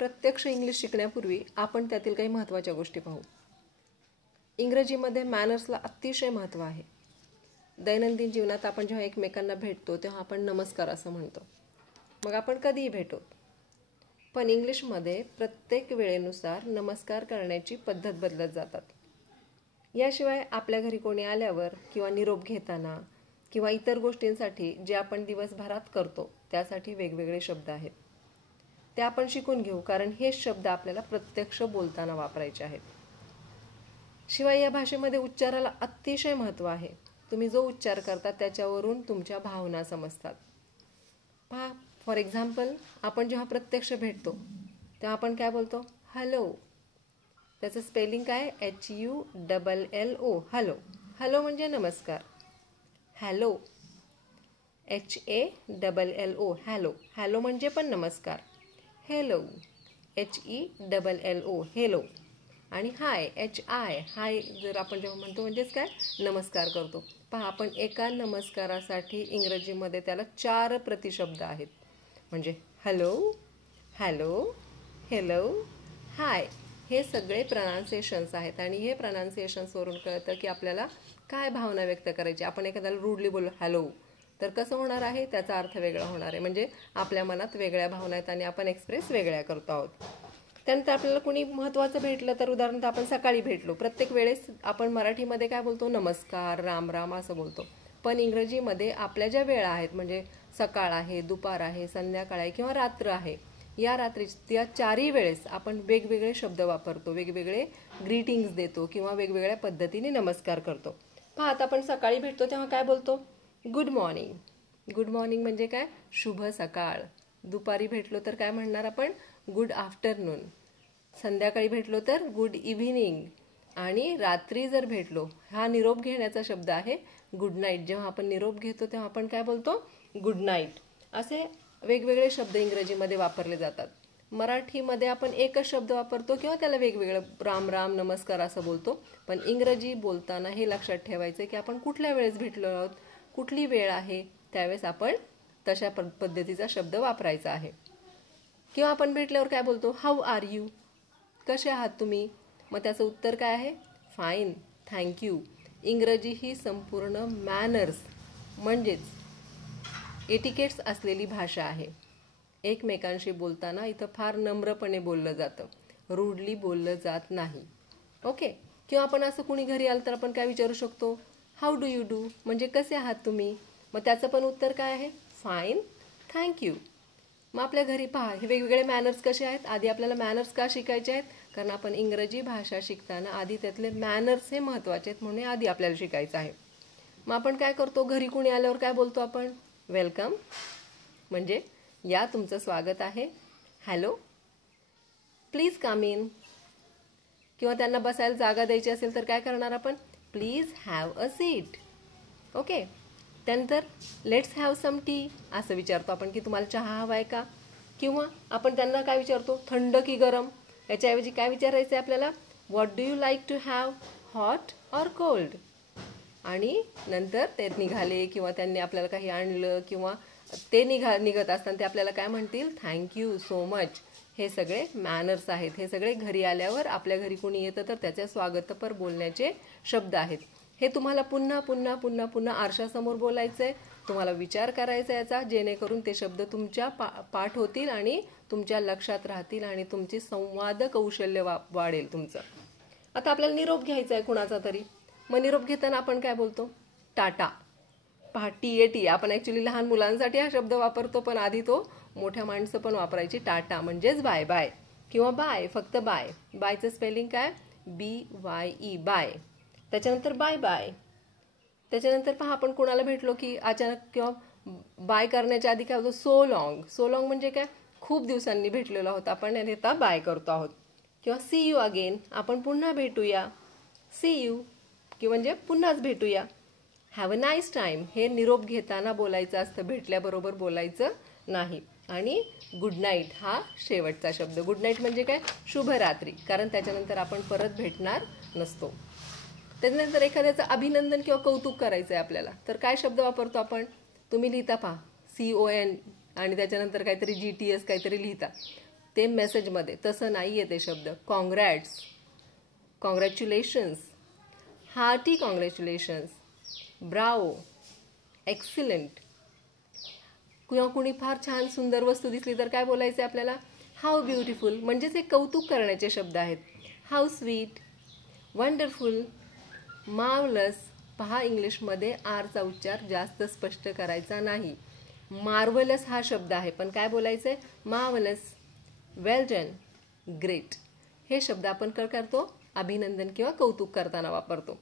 प्रत्यक्ष इंग्लिश शिकण्यापूर्वी आपण त्यातील काही महत्त्वाच्या गोष्टी पाहू. इंग्रजीमध्ये मॅनर्सला अतिशय महत्त्व आहे. दैनंदिन जीवनात आपण जेव्हा एकमेकांना भेटतो तेव्हा आपण नमस्कार असं म्हणतो. मग आपण कधीही भेटू, पण इंग्लिशमध्ये प्रत्येक वेळेनुसार नमस्कार करण्याची पद्धत बदलत जातात. याशिवाय आपल्या घरी कोणी आल्यावर किंवा निरोप घेताना किंवा इतर गोष्टींसाठी जे आपण दिवसभरात करतो त्यासाठी वेगवेगळे शब्द आहेत. ते आपण शिकून घेऊ, कारण हे शब्द आपल्याला प्रत्यक्ष बोलताना वापरायचे आहेत. शिवाय या भाषेमध्ये उच्चाराला अतिशय महत्त्व आहे. तुम्ही जो उच्चार करता त्याच्यावरून तुमच्या भावना समजतात. पहा, फॉर एक्झाम्पल, आपण जेव्हा प्रत्यक्ष भेटतो तेव्हा आपण काय बोलतो? हॅलो. त्याचं स्पेलिंग काय? HULLO. हॅलो. हॅलो म्हणजे नमस्कार. Hello, HALLO. हॅलो. हॅलो म्हणजे पण नमस्कार. Hello, HELLO. हेलो. आणि हाय, HI. हाय जर आपण जेव्हा म्हणतो म्हणजेच काय? नमस्कार करतो. पहा, आपण एका नमस्कारासाठी इंग्रजीमध्ये त्याला 4 प्रतिशब्द आहेत. म्हणजे हॅलो, हॅलो, हेलो, हाय. हे सगळे प्रनाउन्सिएशन्स आहेत आणि हे प्रनाउन्सिएशन्सवरून कळतं की आपल्याला काय भावना व्यक्त करायची. आपण एखाद्याला रूडली बोललो हॅलो तर कसं होणार आहे? त्याचा अर्थ वेगळा होणार आहे. म्हणजे आपल्या मनात वेगळ्या भावना आहेत आणि आपण एक्सप्रेस वेगळ्या करतो आहोत. त्यानंतर आपल्याला कोणी महत्त्वाचं भेटलं तर उदाहरणार्थ आपण सकाळी भेटलो. प्रत्येक वेळेस आपण मराठीमध्ये काय बोलतो? नमस्कार, राम राम असं बोलतो. पण इंग्रजीमध्ये आपल्या ज्या वेळा आहेत, म्हणजे सकाळ आहे, दुपार आहे, संध्याकाळ आहे किंवा रात्र आहे, या 4ही वेळेस आपण वेगवेगळे शब्द वापरतो, वेगवेगळे ग्रीटिंग्स देतो किंवा वेगवेगळ्या पद्धतीने नमस्कार करतो. पहा, आता आपण सकाळी भेटतो तेव्हा काय बोलतो? Good morning. गुड मॉर्निंग म्हणजे काय? शुभ सकाळ. दुपारी भेटलो तर काय म्हणणार आपण? Good afternoon. संध्याकाळी भेटलो तर गुड इव्हिनिंग. आणि रात्री जर भेटलो, हा निरोप घेण्याचा शब्द आहे गुड नाईट. जेव्हा आपण निरोप घेतो तेव्हा आपण काय बोलतो? Good night. असे वेगवेगळे शब्द इंग्रजीमध्ये वापरले जातात. मराठीमध्ये आपण एकच शब्द वापरतो किंवा त्याला वेगवेगळं राम राम, नमस्कार असं बोलतो. पण इंग्रजी बोलताना हे लक्षात ठेवायचं की आपण कुठल्या वेळेस भेटलो आहोत, कुठली वेळ आहे, त्यावेळेस आपण तशा पद्धतीचा शब्द वापरायचा आहे. किंवा आपण भेटल्यावर काय बोलतो? How are you. कसे आहात तुम्ही? मग त्याचं उत्तर काय आहे? Fine, thank you. इंग्रजी ही संपूर्ण मॅनर्स म्हणजेच एटिकेट्स असलेली भाषा आहे. एकमेकांशी बोलताना इथं फार नम्रपणे बोललं जातं, रूडली बोललं जात नाही. ओके. किंवा आपण असं कुणी घरी आलं तर आपण काय विचारू शकतो? How do you do. म्हणजे कसे आहात तुम्ही? मग त्याचं पण उत्तर काय आहे? Fine, thank you. मग आपल्या घरी पहा, हे वेगवेगळे मॅनर्स कसे आहेत. आधी आपल्याला मॅनर्स का शिकायचे आहेत? कारण आपण इंग्रजी भाषा शिकताना आधी त्यातले मॅनर्स हे महत्त्वाचे आहेत, म्हणून आधी आपल्याला शिकायचं आहे. मग आपण काय करतो? घरी कुणी आल्यावर काय बोलतो आपण? वेलकम म्हणजे या, तुमचं स्वागत आहे. Hello, please come in. किंवा त्यांना बसायला जागा द्यायची असेल तर काय करणार आपण? Please have a seat. Okay. त्यानंतर लेट्स हॅव सम टी असं विचारतो आपण की तुम्हाला चहा हवा आहे का? किंवा आपण त्यांना काय विचारतो? थंड की गरम. याच्याऐवजी काय विचारायचं आहे आपल्याला? What do you like to have, hot or cold. आणि नंतर ते निघाले किंवा त्यांनी आपल्याला काही आणलं किंवा ते निघत असताना ते आपल्याला काय म्हणतील? Thank you so much. हे सगळे मॅनर्स आहेत. हे सगळे घरी आल्यावर, आपल्या घरी कोणी येतं तर त्याच्या स्वागतपर बोलण्याचे शब्द आहेत. हे तुम्हाला पुन्हा पुन्हा पुन्हा पुन्हा आरशासमोर बोलायचं आहे. तुम्हाला विचार करायचा याचा, जेणेकरून ते शब्द तुमच्या पाठ होतील आणि तुमच्या लक्षात राहतील आणि तुमची संवाद कौशल्य वाढेल तुमचं. आता आपल्याला निरोप घ्यायचा आहे कुणाचा तरी. मग निरोप घेताना आपण काय बोलतो? टाटा. पहा, TAT. आपण ॲक्च्युली लहान मुलांसाठी हा शब्द वापरतो, पण आधी तो मोठ्या माणसं पण वापरायची. टाटा म्हणजेच बाय बाय किंवा बाय, फक्त बाय. बायचं स्पेलिंग काय? BYE, bye. त्याच्यानंतर बाय बाय. त्याच्यानंतर पहा, आपण कोणाला भेटलो की अचानक किंवा बाय करण्याच्या आधी काय होतं? So long. सो लॉंग म्हणजे काय? खूप दिवसांनी भेटलेलो आहोत आपण आणि आता बाय करतो आहोत. किंवा सी यू अगेन. आपण पुन्हा भेटूया. सी यू किंवा म्हणजे पुन्हाच भेटूया. Have a nice time. हे निरोप घेताना बोलायचं असतं, भेटल्याबरोबर बोलायचं नाही. आणि गुड नाईट हा शेवटचा शब्द. गुड नाईट म्हणजे काय? शुभरात्री. कारण त्याच्यानंतर आपण परत भेटणार नसतो. त्याच्यानंतर एखाद्याचं अभिनंदन किंवा कौतुक करायचं आहे आपल्याला तर काय शब्द वापरतो आपण? तुम्ही लिहिता पहा, CON आणि त्याच्यानंतर काहीतरी GTS काहीतरी लिहिता. ते मेसेजमध्ये. तसं नाही आहे ते शब्द. Congrats, congratulations, hearty congratulations, Bravo, excellent. किंवा कुणी फार छान सुंदर वस्तू दिसली तर काय बोलायचं आपल्याला? How beautiful. म्हणजेच हे कौतुक करण्याचे शब्द आहेत. How sweet, wonderful, marvellous. पहा, इंग्लिशमध्ये आरचा उच्चार जास्त स्पष्ट करायचा नाही. मार्वलस हा शब्द आहे, पण काय बोलायचंय? मार्वलस, वेल डन, ग्रेट. हे शब्द आपण काय करतो? अभिनंदन किंवा कौतुक करताना वापरतो.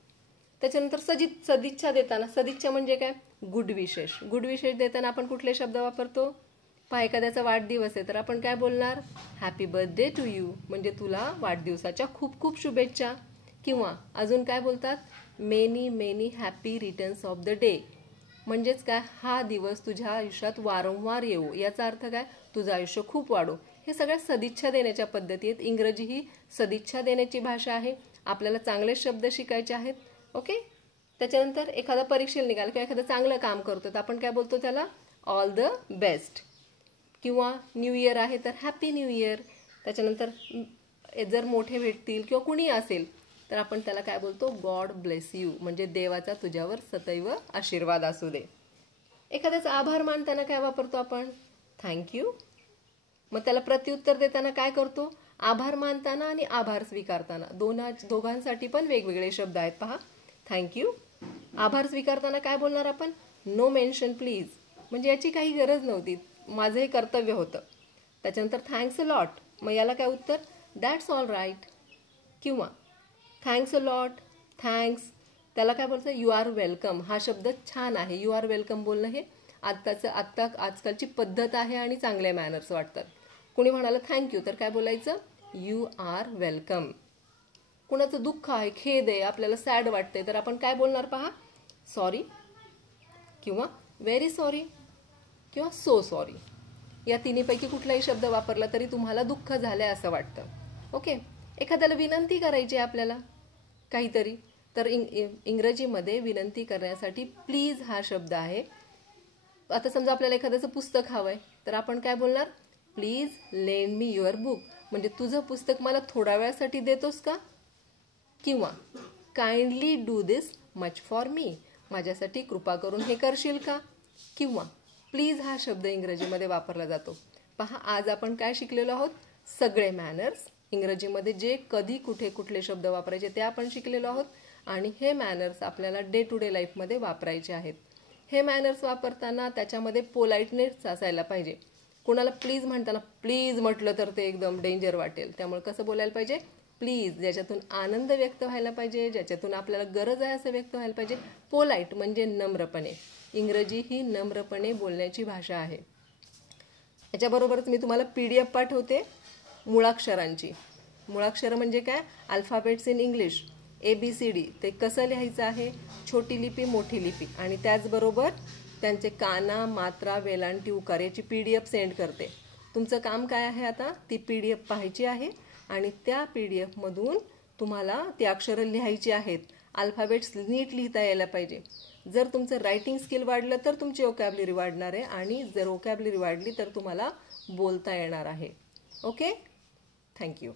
त्याच्यानंतर सदिच्छा देताना, सदिच्छा म्हणजे काय? गुड विशेष. गुड विशेष देताना आपण कुठले शब्द वापरतो? पहा, एखाद्याचा वाढदिवस आहे तर आपण काय बोलणार? हॅपी बर्थडे टू यू, म्हणजे तुला वाढदिवसाच्या खूप खूप शुभेच्छा. किंवा अजून काय बोलतात? Many many happy returns of the day, म्हणजेच काय? हा दिवस तुझ्या आयुष्यात वारंवार येऊ. याचा अर्थ काय? तुझं आयुष्य खूप वाढो. हे सगळ्या सदिच्छा देण्याच्या पद्धती आहेत. इंग्रजी ही सदिच्छा देण्याची भाषा आहे. आपल्याला चांगले शब्द शिकायचे आहेत. ओके. त्याच्यानंतर एखादा परीक्षेला निघाला किंवा एखादं चांगलं काम करतो तर आपण काय बोलतो त्याला? All the best. किंवा न्यू इयर आहे तर हॅपी न्यू इयर. त्याच्यानंतर जर मोठे भेटतील किंवा कुणी असेल तर आपण त्याला काय बोलतो? गॉड ब्लेस यू, म्हणजे देवाचा तुझ्यावर सदैव आशीर्वाद असू दे. एखाद्याचा आभार मानताना काय वापरतो आपण? थँक्यू. मग त्याला प्रत्युत्तर देताना काय करतो? आभार मानताना आणि आभार स्वीकारताना दोघांसाठी पण वेगवेगळे शब्द आहेत. पहा, थँक्यू. आभार स्वीकारताना काय बोलणार आपण? नो मेन्शन प्लीज, म्हणजे याची काही गरज नव्हती, माझं हे कर्तव्य होतं. त्याच्यानंतर थँक्स अ लॉट, मग याला काय उत्तर? That's all right. किंवा थँक्स अ लॉट, थँक्स, त्याला काय बोलतं? You are welcome. हा शब्द छान आहे. यू आर वेलकम बोलणं हे आजकालची पद्धत आहे आणि चांगले मॅनर्स वाटतात. कुणी म्हणालं थँक्यू तर काय बोलायचं? You are welcome. कुणाचं दुःख आहे, खेद आहे, आपल्याला सॅड वाटते तर आपण काय बोलणार? पहा, सॉरी किंवा व्हेरी सॉरी किंवा सो सॉरी. या तिन्हीपैकी कुठलाही शब्द वापरला तरी तुम्हाला दुःख झालंय असं वाटतं. ओके. एखाद्याला विनंती करायची आहे आपल्याला काहीतरी, तर इंग्रजीमध्ये विनंती करण्यासाठी प्लीज हा शब्द आहे. आता समजा आपल्याला एखाद्याचं पुस्तक हवं आहे तर आपण काय बोलणार? Please lend me your book, म्हणजे तुझं पुस्तक मला थोड्या वेळासाठी देतोस का? किंवा kindly do this much for me, माझ्यासाठी कृपा करून हे करशील का? किंवा प्लीज हा शब्द इंग्रजीमध्ये वापरला जातो. पहा, आज आपण काय शिकलेलो आहोत? सगळे मॅनर्स. इंग्रजीमध्ये जे कधी कुठे कुठले शब्द वापरायचे ते आपण शिकलेलो आहोत आणि हे मॅनर्स आपल्याला डे टू डे लाईफमध्ये वापरायचे आहेत. हे मॅनर्स वापरताना त्याच्यामध्ये पोलाइटनेस असायला पाहिजे. कोणाला प्लीज म्हणताना प्लीज म्हटलं तर ते एकदम डेंजर वाटेल. त्यामुळे कसं बोलायला पाहिजे? प्लीज, ज्याच्यातून आनंद व्यक्त व्हायला पाहिजे, ज्याच्यातून आपल्याला गरज आहे असं व्यक्त व्हायला पाहिजे. पोलाइट म्हणजे नम्रपणे. इंग्रजी ही नम्रपणे बोलण्याची भाषा आहे. याच्याबरोबरच मी तुम्हाला PDF पाठवते मुळाक्षरांची. मुळाक्षरं म्हणजे काय? Alphabets in English, ABCD. ते कसं लिहायचं आहे? छोटी लिपी, मोठी लिपी, आणि त्याचबरोबर त्यांचे काना, मात्रा, वेलांटी, उकार याची PDF सेंड करते. तुमचं काम काय आहे आता? ती PDF पाहायची आहे आणि त्या PDF मधून तुम्हाला ती अक्षरं लिहायची आहेत. अल्फाबेट्स नीट लिहिता यायला पाहिजे. जर तुमचं रायटिंग स्किल वाढलं तर तुमची वोकॅब्युलरी वाढणार आहे आणि जर वोकॅब्युलरी वाढली तर तुम्हाला बोलता येणार आहे. ओके. थँक्यू.